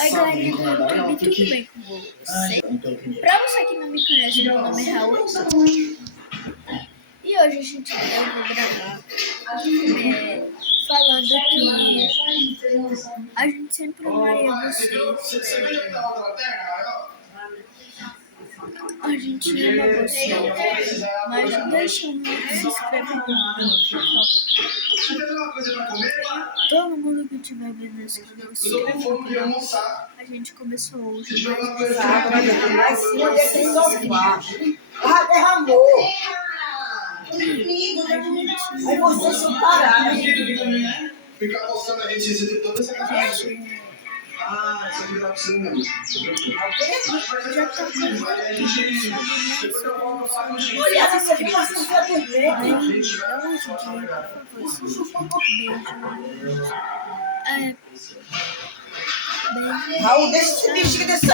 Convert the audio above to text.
Oi, galerinha do YouTube, tudo bem com você? Pra você que não me conhece, meu nome é Raul. E hoje eu vou gravar falando que a gente sempre amaria vocês. A gente ama vocês, mas deixa um like e se inscreve no canal, por favor. Todo mundo que estiver vendo esse canal, se inscreve no canal. A gente começou hoje, Mas sim, onde é que eles vão? Ah, derramou. Aí vocês se pararam. Ficar mostrando a gente toda essa conversa. Ah, isso aqui tá precisando mesmo. Já tá fazendo Olha, você viu a sua TV? Raul, deixa esse bichinho desse